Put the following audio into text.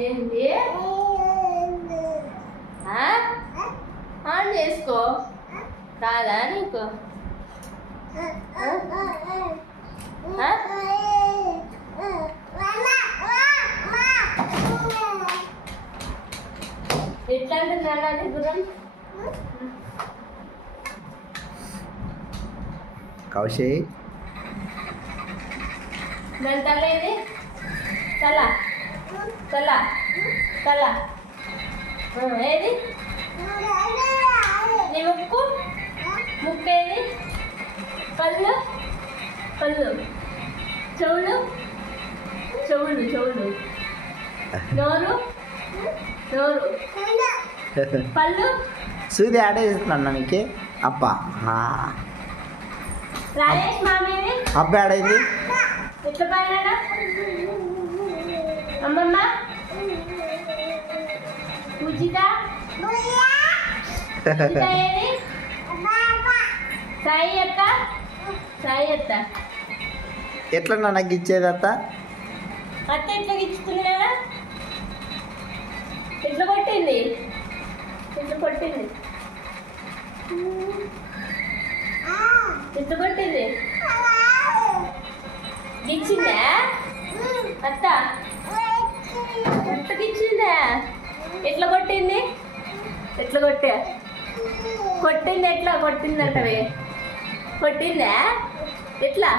ఏంటి ఆన్ చేసుకో రాదా నీకు ఎట్లా అంటున్నా నీ గురం కౌశి దాని తల ఏది తల తల తల ఏది నీ ముక్కు ముక్కు ఏది పళ్ళు పళ్ళు చెవులు చెవులు చెవులు నోరు నోరు పళ్ళు సూది ఆడేస్తున్నా మీకు అబ్బా రాజేష్ మామయ్యది అబ్బాయి ఆడైంది ఎట్లా పైన అమ్మమ్మ పూజిత పూజిత ఏది సాయి అత్త సాయి అత్త ఎట్లా నాకు ఇచ్చేది అత్త అత్త ఎట్లా ఇచ్చుతుంది కదా ఎట్లా కొట్టింది ఎట్లా కొట్టింది ఎట్లా కొట్టింది గిచ్చిందా అత్త అత్త గిచ్చిందా ఎట్లా కొట్టింది ఎట్లా కొట్టా కొట్టింది ఎట్లా కొట్టిందంటవే కొట్టిందా ఎట్లా